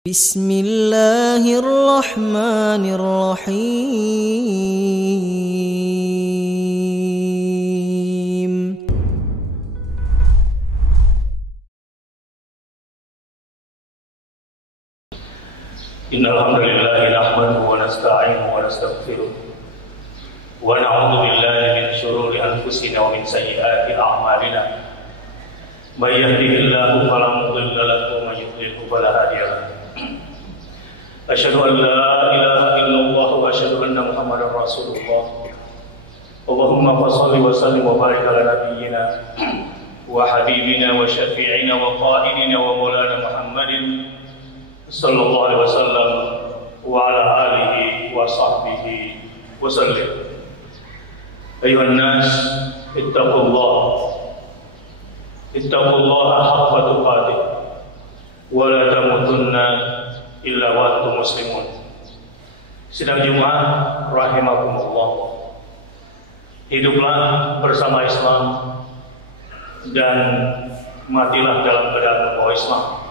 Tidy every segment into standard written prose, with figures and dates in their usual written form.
Bismillahirrahmanirrahim. Innal hamdalillah nahmaduhu wa nasta'inuhu wa nastaghfiruh wa na'udzu billahi min shururi anfusina wa min sayyiati a'malina. May yahdihillahu fala mudilla lahu wa may yudlil fala hadiya lahu. Asyhadu an la ilaha illallah wa asyhadu anna Muhammadar Rasulullah. Allahumma shalli wa sallim wa barik ala nabiyyina wa habibina wa syafi'ina wa qa'idina wa maulana Muhammadin sallallahu alaihi wasallam wa ala alihi wa sahbihi wa sallim. Ayuhan nas, ittaqullaha haqqa tuqatih wa la tamutunna illa wa antum muslimun. Sidang Jumat rahimakumullah. Hiduplah bersama Islam dan matilah dalam keadaan membawa Islam,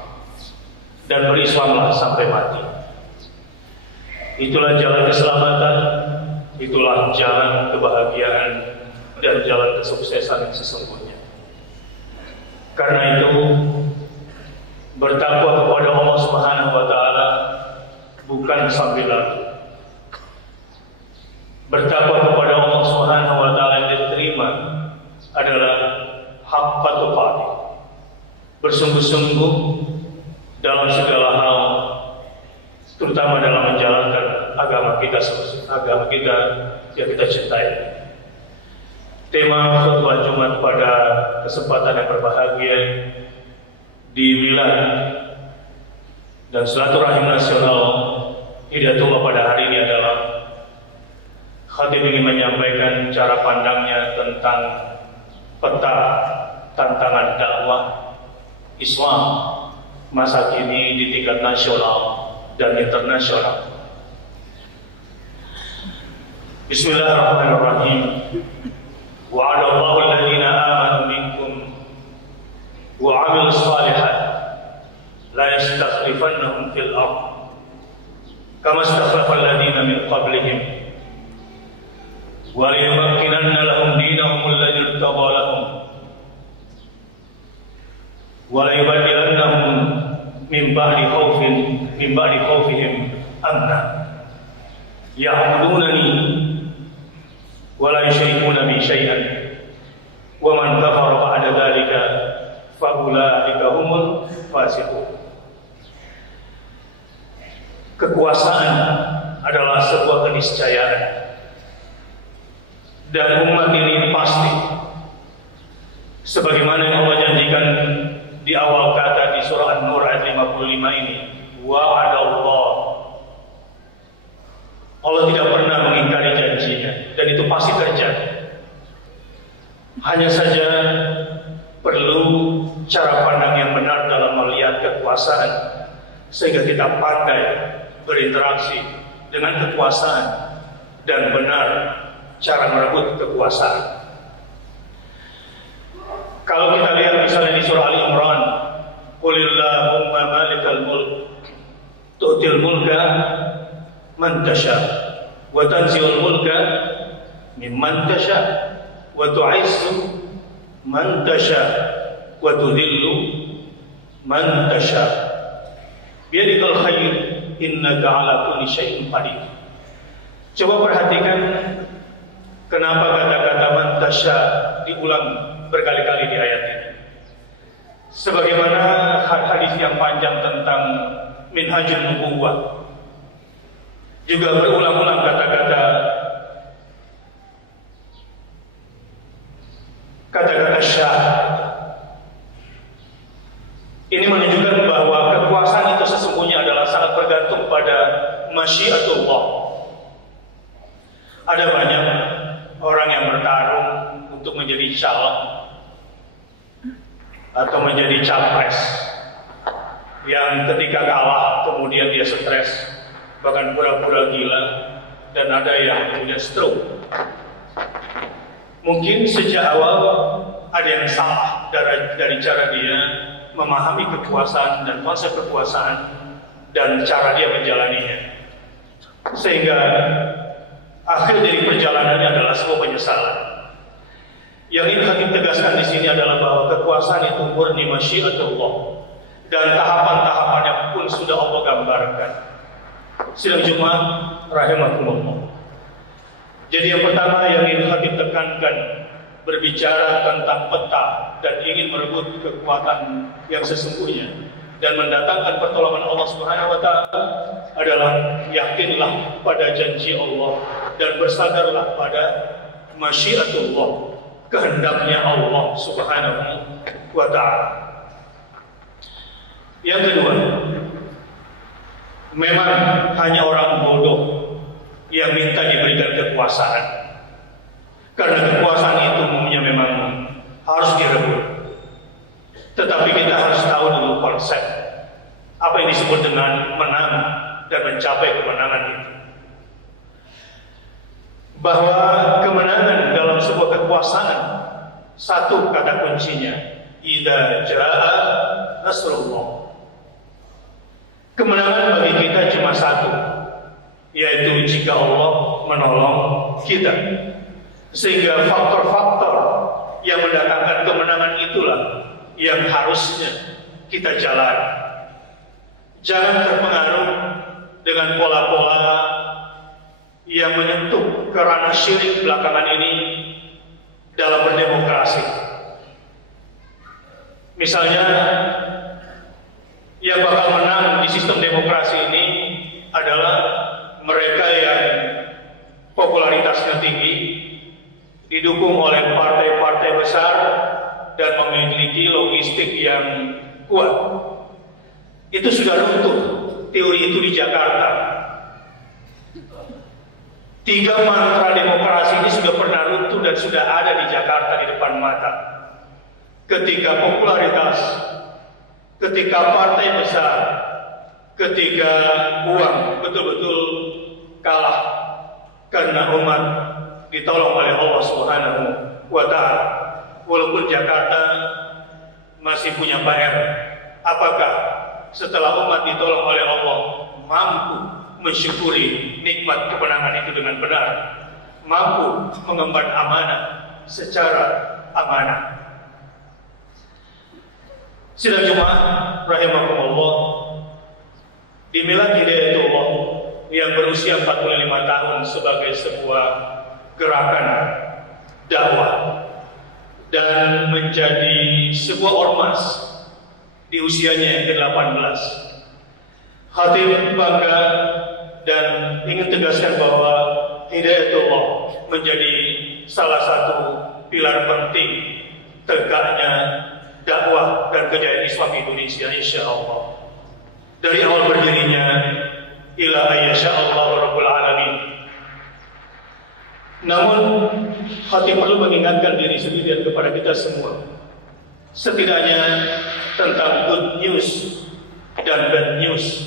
dan berislamlah sampai mati. Itulah jalan keselamatan, itulah jalan kebahagiaan dan jalan kesuksesan yang sesungguhnya. Karena itu, bertakwa kepada Allah Subhanahu wa taala bukan sambil lalu. Bertakwa kepada Allah Subhanahu wa taala yang diterima adalah haqqa tuqatih. Bersungguh-sungguh dalam segala hal, terutama dalam menjalankan agama kita yang kita cintai. Tema khutbah Jumat pada kesempatan yang berbahagia di Milad dan Silaturahim Nasional Hidayatullah pada hari ini adalah khatib ingin menyampaikan cara pandangnya tentang peta tantangan dakwah Islam masa kini di tingkat nasional dan internasional. Bismillahirrahmanirrahim. Wa'adallahu alladhina amanu minkum wa 'amilus shalihat la yastakhlifannahum fil ardh kama istakhlafa alladhina min qablihim wa liyumakkinanna lahum dinahum alladhi irtada lahum wa la yubaddilannahum min ba'di khawfihim amna ya'budunani wa la yusyrikuna bi syai'an wa man kafara ba'da dzalika fa ulaika humul fasiqun. Kekuasaan adalah sebuah keniscayaan, dan umat ini pasti sebagaimana yang Allah janjikan di awal kata di surah An-Nur ayat 55 ini, wa'adallah. Allah tidak pernah mengingkari janjinya, dan itu pasti terjadi. Hanya saja perlu cara pandang yang benar dalam melihat kekuasaan, sehingga kita pandai berinteraksi dengan kekuasaan dan benar cara merebut kekuasaan. Kalau kita lihat misalnya di surah Ali Imran, qulillahumma malikal mulk tu'til mulka man tasha wa tanzi'ul mulka mimman tasha wa tu'izzu man tasha wa tudhillu man tasha biyadikal khair innaka 'ala kulli syai'in qadir. Coba perhatikan kenapa kata-kata man tasha diulang berkali-kali di ayat ini. Sebagaimana hadis yang panjang tentang Minhajul Nubuwah juga berulang-ulang kata-kata syah. Ini menunjukkan bahwa kekuasaan itu sesungguhnya adalah sangat bergantung pada masyiatullah. Ada banyak orang yang bertarung untuk menjadi caleg atau menjadi capres, yang ketika kalah kemudian dia stres, bahkan pura-pura gila, dan ada yang punya stroke. Mungkin sejak awal ada yang salah dari cara dia memahami kekuasaan dan konsep kekuasaan, dan cara dia menjalaninya. Sehingga akhir dari perjalanannya adalah sebuah penyesalan. Yang ingin Khatib tegaskan di sini adalah bahwa kekuasaan itu murni masyiatullah dan tahapan-tahapannya pun sudah Allah gambarkan. Sidang Jumat rahimakumullah. Jadi yang pertama yang ingin Khatib tekankan berbicara tentang peta dan ingin merebut kekuatan yang sesungguhnya dan mendatangkan pertolongan Allah Subhanahu wa taala adalah yakinlah pada janji Allah dan bersadarlah pada masyiatullah, kehendaknya Allah Subhanahu wa taala. Yang kedua, memang hanya orang bodoh yang minta diberikan kekuasaan. Karena kekuasaan itu umumnya memang harus direbut. Tetapi kita harus tahu dulu konsep apa yang disebut dengan menang dan mencapai kemenangan itu. Bahwa kemenangan dalam sebuah kekuasaan, satu kata kuncinya, idza jaa nasrullah. Kemenangan bagi kita cuma satu, yaitu jika Allah menolong kita. Sehingga faktor-faktor yang mendatangkan kemenangan itulah yang harusnya kita jalani. Jangan terpengaruh dengan pola-pola yang menyentuh ke ranah syirik belakangan ini dalam berdemokrasi. Misalnya, yang bakal menang di sistem demokrasi ini adalah mereka yang popularitasnya tinggi, didukung oleh partai-partai besar dan memiliki logistik yang kuat. Itu sudah runtuh teori itu di Jakarta. 3 mantra demokrasi ini sudah pernah runtuh dan sudah ada di Jakarta di depan mata. Ketika popularitas, ketika partai besar, ketika uang betul-betul kalah karena umat ditolong oleh Allah Subhanahu wa taala. Walaupun Jakarta masih punya PR, apakah setelah umat ditolong oleh Allah mampu mensyukuri nikmat kemenangan itu dengan benar, mampu mengemban amanah secara amanah? Sidang Jumat rahimakumullah, di Milad Hidayatullah yang berusia 45 tahun sebagai sebuah gerakan dakwah dan menjadi sebuah ormas di usianya yang ke-18. Khatib bangga dan ingin tegaskan bahwa Hidayatullah menjadi salah satu pilar penting tegaknya dakwah dan kejayaan Islam Indonesia, insya Allah. Dari awal berdirinya ila ayyasha Allah Rabbul Alamin. Namun Khatib perlu mengingatkan diri sendiri dan kepada kita semua, setidaknya tentang good news dan bad news,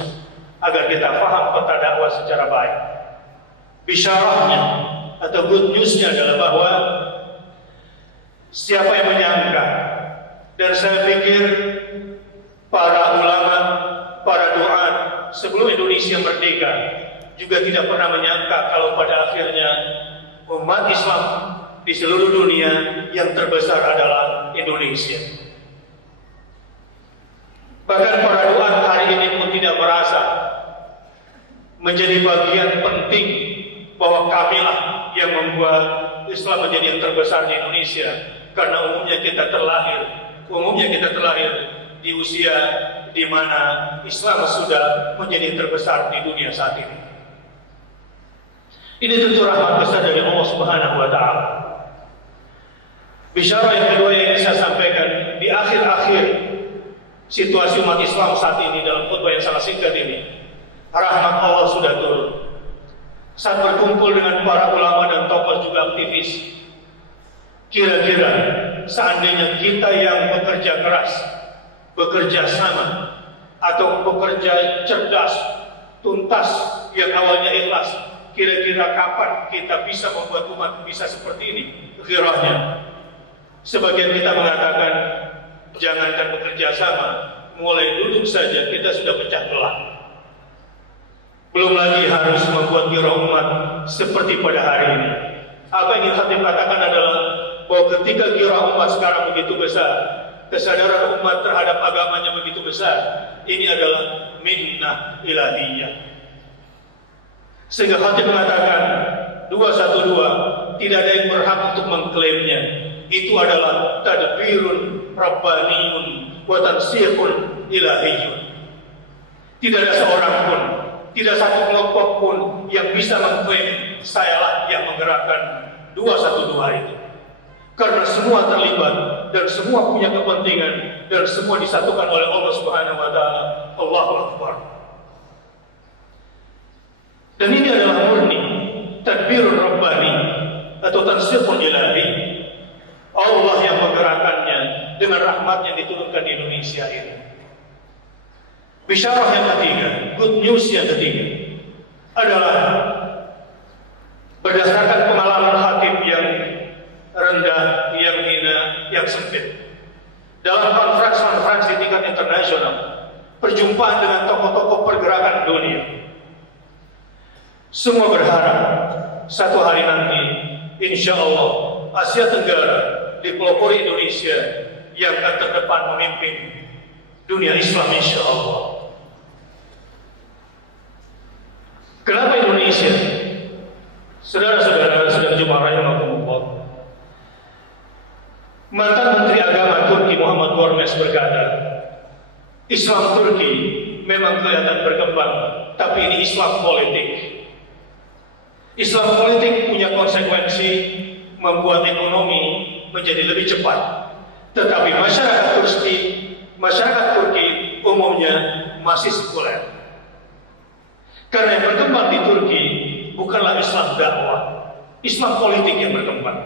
agar kita paham peta dakwah secara baik. Bisyarahnya atau good newsnya adalah bahwa siapa yang menyangka, dan saya pikir para ulama, para duat sebelum Indonesia merdeka juga tidak pernah menyangka kalau pada akhirnya umat Islam di seluruh dunia yang terbesar adalah Indonesia. Bahkan para duat hari ini pun tidak merasa menjadi bagian penting bahwa kamilah yang membuat Islam menjadi yang terbesar di Indonesia, karena umumnya kita terlahir di usia di mana Islam sudah menjadi terbesar di dunia saat ini. Ini tentu rahmat besar dari Allah Subhanahu wa taala. Bisyarah yang kedua yang saya sampaikan di akhir-akhir situasi umat Islam saat ini dalam khutbah yang sangat singkat ini, rahmat Allah sudah turun. Saat berkumpul dengan para ulama dan tokoh juga aktivis, kira-kira seandainya kita yang bekerja keras, bekerja sama, atau bekerja cerdas, tuntas, yang awalnya ikhlas, kira-kira kapan kita bisa membuat umat bisa seperti ini? Ghirahnya. Sebagian kita mengatakan, jangankan bekerja sama, mulai duduk saja kita sudah pecah belah. Belum lagi harus membuat gairah umat seperti pada hari ini. Apa yang ingin Khatib katakan adalah bahwa ketika gairah umat sekarang begitu besar, kesadaran umat terhadap agamanya begitu besar, ini adalah minnah ilahiyah. Sehingga Khatib mengatakan 212 tidak ada yang berhak untuk mengklaimnya. Itu adalah tadbirun rabbaniyun wa tansyiqun ilahiyyun. Tidak ada seorang pun, tidak satu kelompok pun yang bisa mengklaim sayalah yang menggerakkan 212 itu. Karena semua terlibat dan semua punya kepentingan dan semua disatukan oleh Allah Subhanahu wa taala. Allahu Akbar. Dan ini adalah murni tadbirun rabbani atau tansyiqun ilahi. Allah yang menggerakkannya dengan rahmat yang diturunkan di Indonesia ini. Bisyarah yang ketiga, good news yang ketiga adalah berdasarkan pengalaman Khatib yang rendah, yang hina, yang sempit. Dalam konferensi di tingkat internasional, perjumpaan dengan tokoh-tokoh pergerakan dunia, semua berharap satu hari nanti, insya Allah, Asia Tenggara dipelopori Indonesia yang akan terdepan memimpin dunia Islam, insya Allah. Kenapa Indonesia? Saudara-saudara, sedang Jumat rahimakumullah. Mantan Menteri Agama Turki Muhammad Gormes berkata, Islam Turki memang kelihatan berkembang, tapi ini Islam politik. Islam politik punya konsekuensi membuat ekonomi menjadi lebih cepat. Tetapi masyarakat Turki umumnya masih sekuler. Karena yang berkembang di Turki bukanlah Islam dakwah, Islam politik yang berkembang.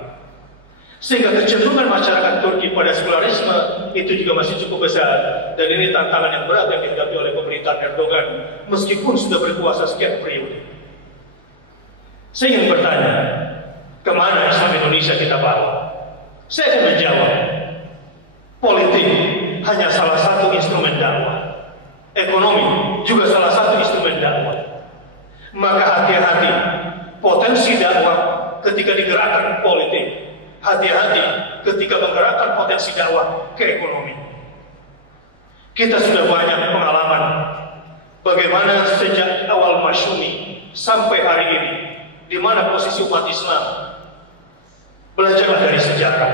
Sehingga kecenderungan masyarakat Turki pada sekularisme itu juga masih cukup besar. Dan ini tantangan yang berat yang dihadapi oleh pemerintahan Erdogan meskipun sudah berkuasa sekian periode. Saya ingin bertanya, kemana Islam Indonesia kita bawa? Saya akan menjawab, politik hanya salah satu instrumen dakwah. Ekonomi juga salah satu instrumen dakwah. Maka hati-hati potensi dakwah ketika digerakkan politik. Hati-hati ketika menggerakkan potensi dakwah ke ekonomi. Kita sudah banyak pengalaman bagaimana sejak awal Masyumi sampai hari ini, di mana posisi umat Islam. Belajarlah dari sejarah.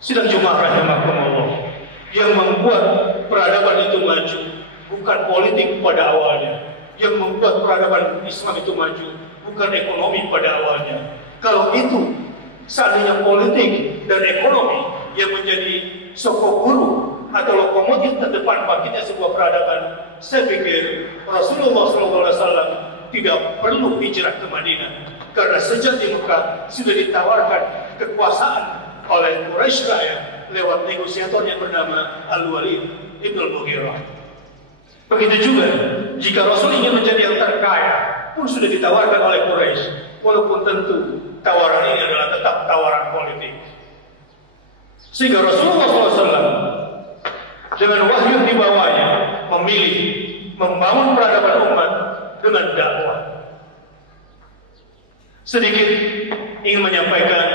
Sidang Jumat rahimakumullah, yang membuat peradaban itu maju bukan politik pada awalnya. Yang membuat peradaban Islam itu maju bukan ekonomi pada awalnya. Kalau itu seandainya politik dan ekonomi yang menjadi sokok guru atau lokomotif terdepan bangkitnya sebuah peradaban, saya pikir Rasulullah SAW tidak perlu hijrah ke Madinah, karena sejak di Mekah sudah ditawarkan kekuasaan oleh Quraisy Raya lewat negosiator yang bernama Al-Walid Ibn Al-Mughirah. Begitu juga jika Rasul ingin menjadi yang terkaya pun sudah ditawarkan oleh Quraisy, walaupun tentu tawaran ini adalah tetap tawaran politik. Sehingga Rasulullah SAW dengan wahyu di bawahnya memilih membangun peradaban umat dengan dakwah. Sedikit ingin menyampaikan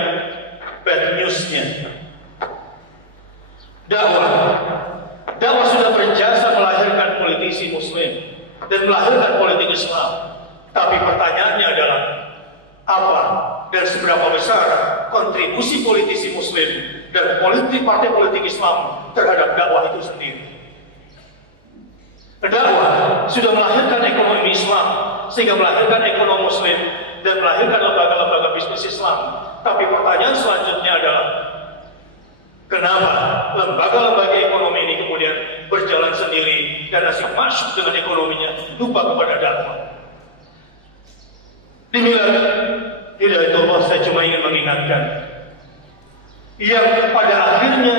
bad news-nya. Dakwah sudah berjasa melahirkan politisi Muslim dan melahirkan politik Islam. Tapi pertanyaannya adalah apa dan seberapa besar kontribusi politisi Muslim dan partai politik Islam terhadap dakwah itu sendiri. Dakwah sudah melahirkan ekonomi Islam sehingga melahirkan ekonomi Muslim dan melahirkan lembaga-lembaga bisnis Islam. Tapi pertanyaan selanjutnya adalah, kenapa lembaga-lembaga ekonomi ini kemudian berjalan sendiri dan asik masuk dengan ekonominya, lupa kepada dakwah? Di milad Hidayatullah saya cuma ingin mengingatkan, yang pada akhirnya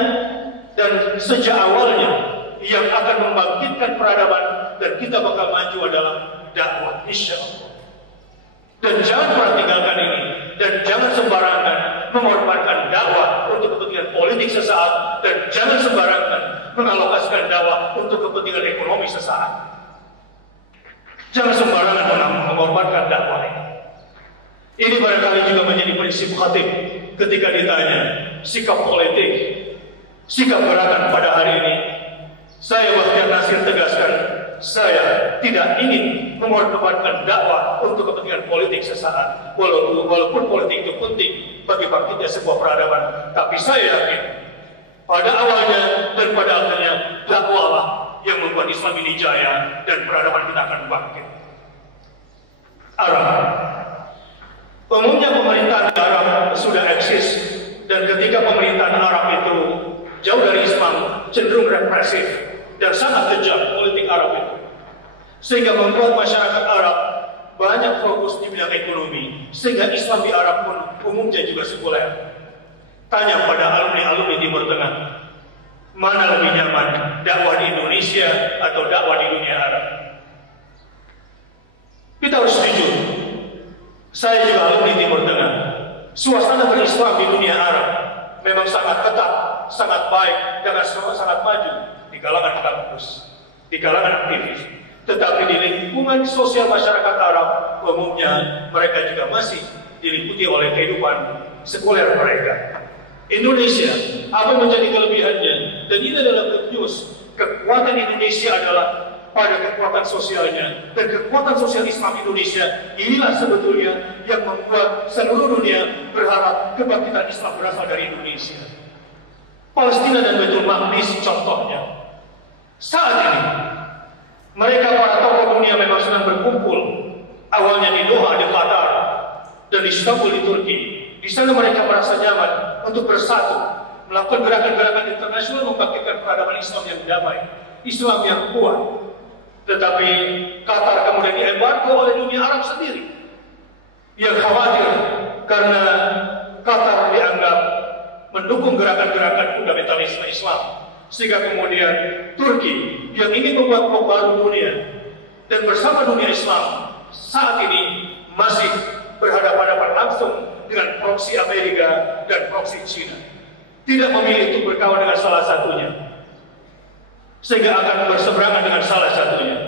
dan sejak awalnya yang akan membangkitkan peradaban dan kita bakal maju adalah dakwah, insya Allah. Dan jangan pernah tinggalkan ini, dan jangan sembarangan mengorbankan dakwah untuk kepentingan politik sesaat, dan jangan sembarangan mengalokasikan dakwah untuk kepentingan ekonomi sesaat. Jangan sembarangan Ini barangkali juga menjadi prinsip khatib ketika ditanya sikap politik, sikap gerakan pada hari ini. Saya Bakhtiar Nasir tegaskan, saya tidak ingin mengorbankan dakwah untuk kepentingan politik sesaat, walaupun politik itu penting bagi bangkitnya sebuah peradaban. Tapi saya yakin pada awalnya dan pada akhirnya dakwahlah yang membuat Islam ini jaya dan peradaban kita akan bangkit. Arab, umumnya pemerintahan Arab sudah eksis, dan ketika pemerintahan Arab itu jauh dari Islam, cenderung represif dan sangat kejam politik Arab itu, sehingga membuat masyarakat Arab banyak fokus di bidang ekonomi, sehingga Islam di Arab pun umumnya juga sekuler. Tanya pada alumni-alumni Timur Tengah, mana lebih nyaman, dakwah di Indonesia atau dakwah di dunia Arab? Kita harus jujur, saya juga alumni Timur Tengah. Suasana berislam di dunia Arab memang sangat ketat, sangat baik, dan sangat maju di kalangan kampus, di kalangan aktivis. Tetapi di lingkungan sosial masyarakat Arab, umumnya mereka juga masih diliputi oleh kehidupan sekuler mereka. Indonesia, apa menjadi kelebihannya? Dan ini adalah good news. Kekuatan Indonesia adalah pada kekuatan sosialnya, dan kekuatan sosial Islam Indonesia inilah sebetulnya yang membuat seluruh dunia berharap kebangkitan Islam berasal dari Indonesia. Palestina dan Baitul Maqdis contohnya. Saat ini mereka para tokoh dunia memang sedang berkumpul, awalnya di Doha di Qatar dan di Istanbul di Turki. Di sana mereka merasa nyaman untuk bersatu, melakukan gerakan-gerakan internasional membangkitkan peradaban Islam yang damai, Islam yang kuat. Tetapi Qatar kemudian diembargo oleh dunia Arab sendiri yang khawatir karena Qatar dianggap mendukung gerakan-gerakan fundamentalisme Islam, sehingga kemudian Turki yang ingin membuat bom baru dunia dan bersama dunia Islam saat ini masih berhadapan-hadapan langsung dengan proksi Amerika dan proksi China, tidak memilih untuk berkawan dengan salah satunya, sehingga akan berseberangan dengan salah satunya.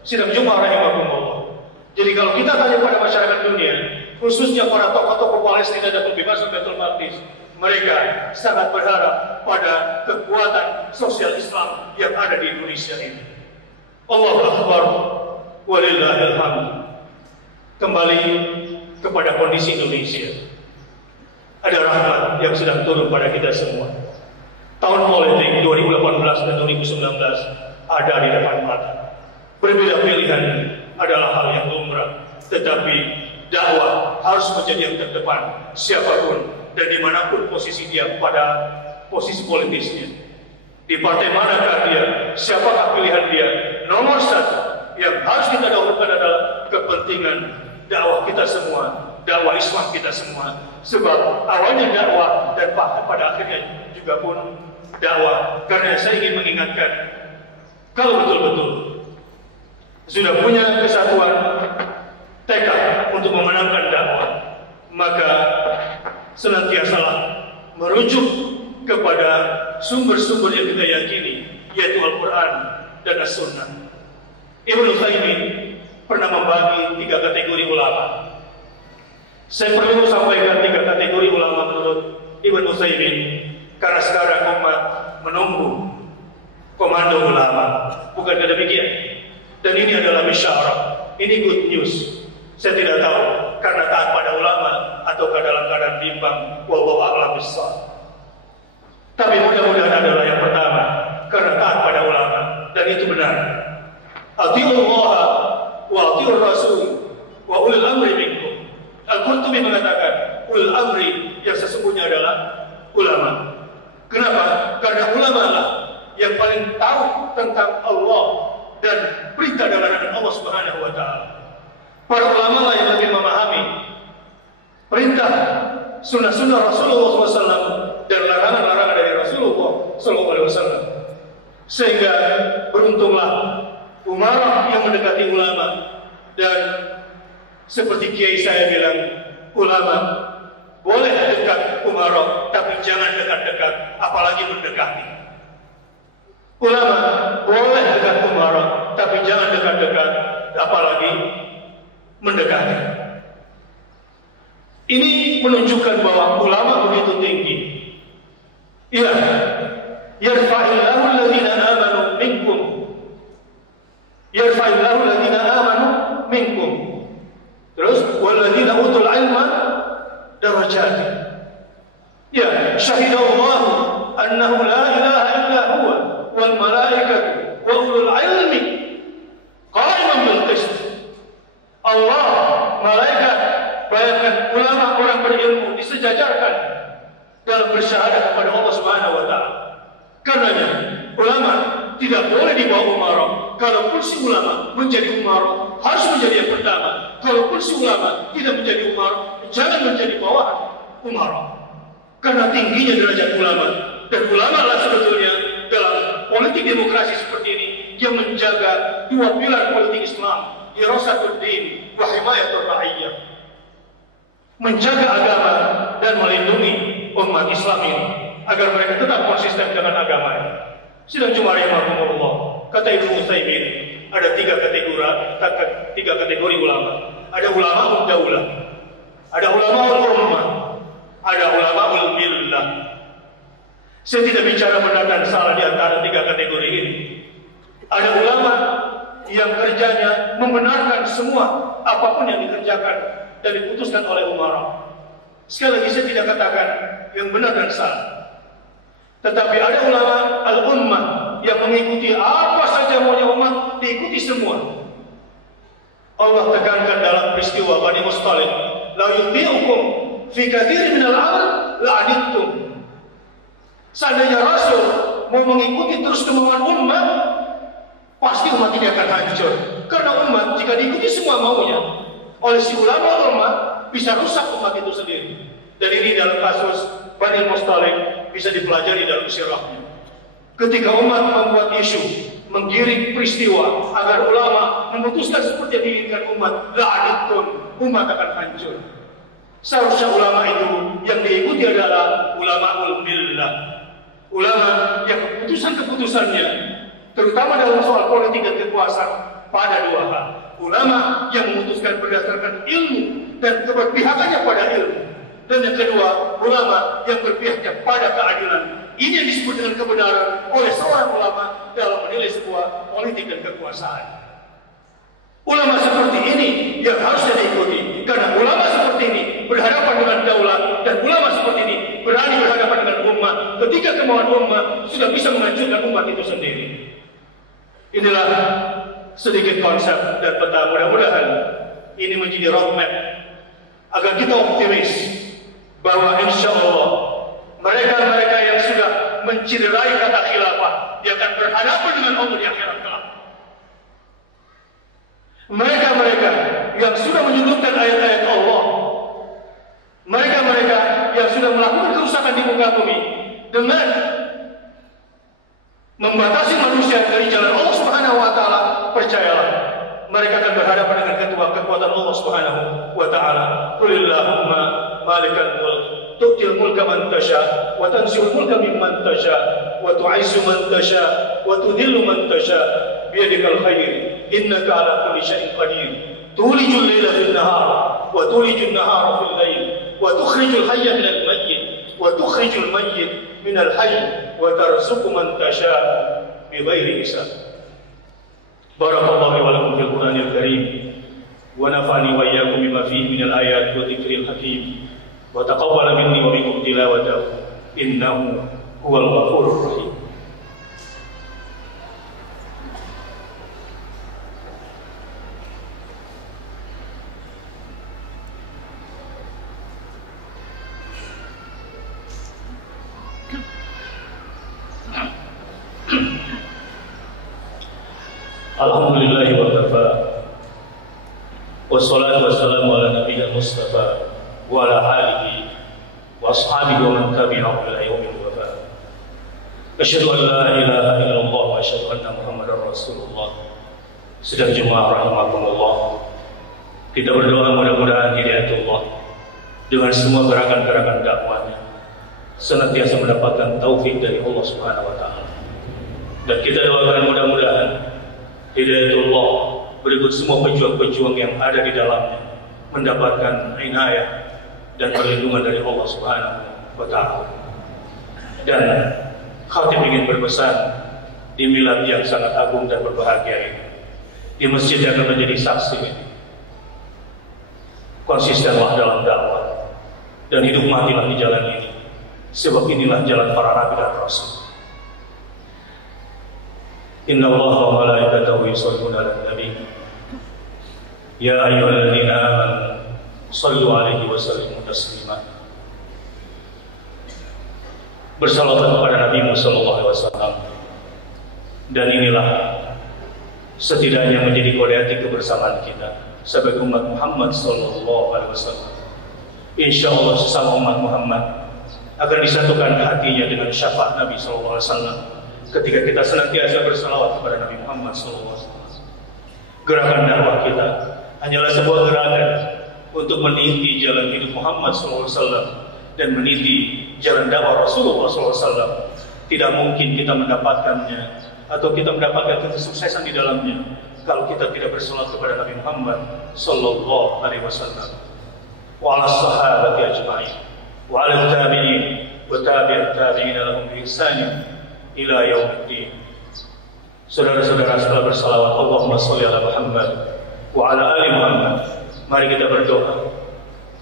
Sidang Jumat rahimahumullah. Jadi kalau kita tanya pada masyarakat dunia, khususnya para tokoh-tokoh Palestina dan pembebasan Baitul Maqdis, mereka sangat berharap pada kekuatan sosial Islam yang ada di Indonesia ini. Allahu Akbar, walillahil hamd. Kembali kepada kondisi Indonesia. Ada rahmat yang sedang turun pada kita semua. Tahun politik 2018 dan 2019 ada di depan mata. Berbeda pilihan adalah hal yang lumrah, tetapi dakwah harus menjadi yang terdepan, siapapun dan dimanapun posisi dia pada posisi politisnya. Di partai manakah dia, siapakah pilihan dia, nomor satu yang harus kita dahulukan adalah kepentingan dakwah kita semua, dakwah Islam kita semua. Sebab awalnya dakwah dan pada akhirnya juga pun dakwah. Karena saya ingin mengingatkan, kalau betul-betul sudah punya kesatuan tekad untuk memenangkan dakwah, maka senantiasalah merujuk kepada sumber-sumber yang kita yakini, yaitu Al-Quran dan As-Sunnah. Ibnu Utsaimin pernah membagi 3 kategori ulama. Saya perlu sampaikan 3 kategori ulama menurut Ibnu Utsaimin, karena sekarang umat menunggu komando ulama. Bukankah demikian? Dan ini adalah bisyarah, ini good news. Saya tidak tahu karena taat pada ulama ataukah dalam keadaan bimbang. Wallahu a'lam bishawab. Tapi mudah-mudahan adalah yang pertama, karena taat pada ulama, dan itu benar. Atiullah wa atiur rasul wa ulil amri minkum. Al-Qurtubi mengatakan ulil amri yang sesungguhnya adalah ulama. Kenapa? Karena ulama lah yang paling tahu tentang Allah dan perintah dan larangan Allah Subhanahu wa taala. Para ulama lah yang lebih memahami perintah sunnah-sunnah Rasulullah SAW dan larangan-larangan dari Rasulullah SAW. Sehingga beruntunglah umarah yang mendekati ulama. Dan seperti kiai saya bilang, ulama boleh dekat umarah, tapi jangan dekat-dekat, apalagi mendekati. Ulama boleh dekat umarah, tapi jangan dekat-dekat, apalagi mendekati. Ini menunjukkan bahwa ulama begitu tinggi. Ya, yarfa'illahu alladhina amanu minkum. Yarfa'illahu alladhina amanu minkum. Terus walladzina utul ilma darajat. Ya, syahidallahu annahu la ilaha illa huwa wal malaikatu wa ulul ilmi qa'iman bil qist. Allah, malaikat, bahkan ulama orang berilmu disejajarkan dalam bersyahadat kepada Allah Subhanahu wa taala. Karenanya ulama tidak boleh di bawah umarah. Kalau kursi ulama menjadi umarah, harus menjadi yang pertama. Kalau kursi ulama tidak menjadi umarah, jangan menjadi bawahan umarah. Karena tingginya derajat ulama, dan ulama lah sebetulnya dalam politik demokrasi seperti ini yang menjaga dua pilar politik Islam, hirasatuddin wa himayatur ra'iyyah. Menjaga agama dan melindungi umat Islam ini agar mereka tetap konsisten dengan agamanya. Sidang Jumat rahimahumullah, kata Ibnu Utsaimin, ada tiga kategori ulama. Ada ulama daulah, ada ulama ummah, ada ulama millah. Saya tidak bicara benar dan salah di antara tiga kategori ini. Ada ulama yang kerjanya membenarkan semua apapun yang dikerjakan dan diputuskan oleh umarah. Sekali lagi saya tidak katakan yang benar dan salah. Tetapi ada ulama al-ummah yang mengikuti apa saja maunya umat, diikuti semua. Allah tekankan dalam peristiwa Bani Mustalik, la yuti'ukum fi katsirin minal amr la'anittum. Seandainya Rasul mau mengikuti terus kemauan umat, pasti umat ini akan hancur. Karena umat jika diikuti semua maunya oleh si ulama bisa rusak umat itu sendiri. Dan ini dalam kasus Bani Mustalik bisa dipelajari dalam sirahnya. Ketika umat membuat isu, menggiring peristiwa agar ulama memutuskan seperti yang diinginkan umat, la'anitun, umat akan hancur. Seharusnya ulama itu yang diikuti adalah ulama millah, ulama yang keputusan-keputusannya terutama dalam soal politik dan kekuasaan pada dua hal. Ulama yang memutuskan berdasarkan ilmu dan keberpihakannya pada ilmu. Dan yang kedua, ulama yang berpihaknya pada keadilan. Ini yang disebut dengan kebenaran oleh seorang ulama dalam menilai sebuah politik dan kekuasaan. Ulama seperti ini yang harusnya diikuti. Karena ulama seperti ini berhadapan dengan daulah, dan ulama seperti ini berani berhadapan dengan umat ketika kemauan umat sudah bisa menghancurkan umat itu sendiri. Inilah sedikit konsep dan peta. Mudah-mudahan ini menjadi roadmap agar kita optimis bahwa insya Allah mereka-mereka yang sudah menciderai kata khilafah, dia akan berhadapan dengan Allah di akhirat kelak. Mereka-mereka yang sudah menyudutkan ayat-ayat Allah, mereka-mereka yang sudah melakukan kerusakan di muka bumi dengan membatasi manusia dari jalan Allah Subhanahu wa taala, percayalah mereka akan berhadapan dengan kekuatan Allah Subhanahu wa taala. Qulillahumma malikal mulk tu'til mulka man tasha wa tanzi'ul mulka mimman tasha wa tu'izzu man tasha wa tudhillu man tasha bi yadikal khair innaka 'ala kulli syai'in qadir. Tulijul laila fil nahar wa tulijul nahara fil lail wa tukhrijul hayya minal mayyit wa tukhrijul mayyit minal hayy wa tarzuqu man tasha bi ghairi hisab. Barakallahu wa lakum fil Qur'anil Karim wa nafa'ani wa iyyakum bima fihi minal ayati wa dzikril hakim wa taqabbala minni wa minkum tilawatahu innahu huwal ghafurur rahim. Alhamdulillahi wa kafa wassalatu wassalamu ala nabiyyil mustafa wa ala alihi wa ashabihi wa man tabi'ahum ila yaumil wafa. Asyhadu an la ilaha illallah wa asyhadu anna Muhammadar Rasulullah. Sedang jemaah rahimakumullah, kita berdoa mudah-mudahan hidayatullah dengan semua gerakan-gerakan dakwahnya senantiasa mendapatkan taufik dari Allah Subhanahu wa taala. Dan kita doakan mudah-mudahan hidayatullah berikut semua pejuang-pejuang yang ada di dalamnya mendapatkan inayah dan perlindungan dari Allah Subhanahu wa Ta'ala. Dan khatib ingin berpesan di milad yang sangat agung dan berbahagia ini, di masjid yang akan menjadi saksi ini, konsistenlah dalam dakwah dan hidup matilah di jalan ini, sebab inilah jalan para nabi dan rasul. Inna Allah wa malaikatahu yusholluna 'alan nabi ya ayyuhalladzina amanu shallu 'alaihi wa sallimu taslima. Bersalawat kepada Nabi Muhammad SAW. Dan inilah setidaknya menjadi kode etik kebersamaan kita sebagai umat Muhammad SAW. Insya Allah sesama umat Muhammad akan disatukan hatinya dengan syafaat Nabi SAW ketika kita senantiasa bersalawat kepada Nabi Muhammad SAW. Gerakan dakwah kita hanyalah sebuah gerakan untuk meniti jalan hidup Muhammad SAW dan meniti jalan dakwah Rasulullah SAW. Tidak mungkin kita mendapatkannya atau kita mendapatkan kesuksesan di dalamnya kalau kita tidak bersalawat kepada Nabi Muhammad Sallallahu Alaihi Wasallam, wa ala sahabati ajma'in, wa ala tabi'in, wa tabi'at tabi'in lahum bi ihsan ila yaumiddin. Saudara-saudara, setelah bersalawat Allahumma sholli ala Muhammad wa ala ali Muhammad, mari kita berdoa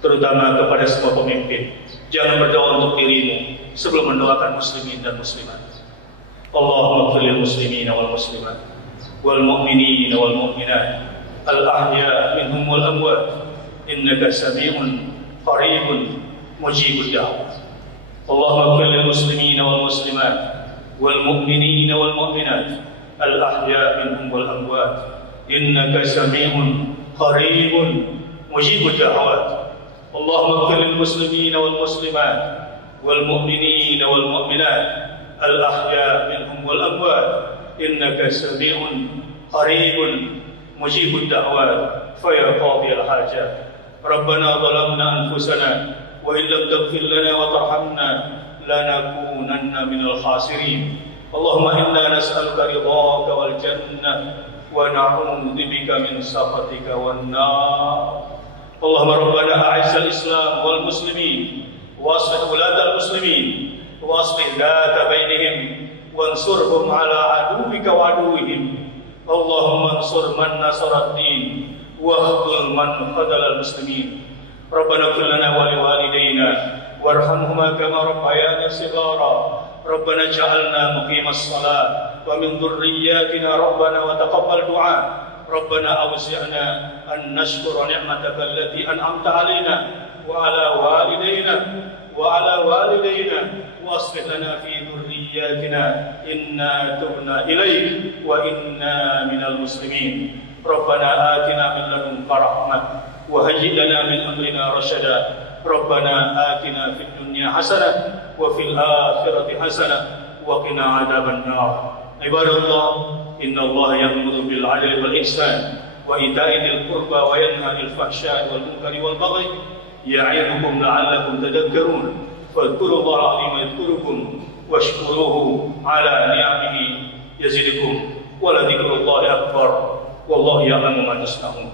terutama kepada semua pemimpin. Jangan berdoa untuk dirimu sebelum mendoakan muslimin dan muslimat. Allahumma ighfir lil muslimina wal muslimat wal mu'minina wal mu'minat al ahya minhum wal amwat innaka sami'un qaribun mujibud da'wah. Allahumma ighfir lil muslimina wal muslimat wal mu'minina wal mu'minat al ahya minhum wal amwat innaka sami'un qaribun mujibud da'wat. اللهم اغفر للمسلمين والمسلمات والمؤمنين والمؤمنات الأحياء منهم والأموات إنك سميع قريب مجيب الدعوات فيا قاضي الحاجات. ربنا ظلمنا أنفسنا وإن لم تغفر لنا وترحمنا لنكونن من الخاسرين. اللهم إنا نسألك رضاك والجنة ونعوذ بك من سخطك والنار. اللهم ربنا أعز الإسلام والمسلمين وأصلح ولاة المسلمين وأصلح ذات بينهم وانصرهم على عدوك وعدوهم. اللهم انصر من نصر الدين واخذل من خذل المسلمين. ربنا اغفر لنا ولوالدينا وارحمهما كما ربيانا صغارا. ربنا اجعلنا مقيم الصلاة ومن ذرياتنا ربنا وتقبل دعاء. ربنا أوزعنا أن نشكر نعمتك التي أنعمت علينا وعلى والدينا وأصلح لنا في ذرياتنا إنا تبنا إليك وإنا من المسلمين. ربنا آتنا من لدنك رحمة وهيئ لنا من أمرنا رشدا. ربنا آتنا في الدنيا حسنة وفي الآخرة حسنة وقنا عذاب النار. عباد الله، إن الله يأمر بالعدل والإحسان وإيتاء ذي القربى وينهى عن الفحشاء والمنكر والبغي يعظكم لعلكم تذكرون. فاذكروا الله العظيم يذكركم واشكروه على نعمه يزدكم ولذكر الله أكبر والله يعلم ما تصنعون.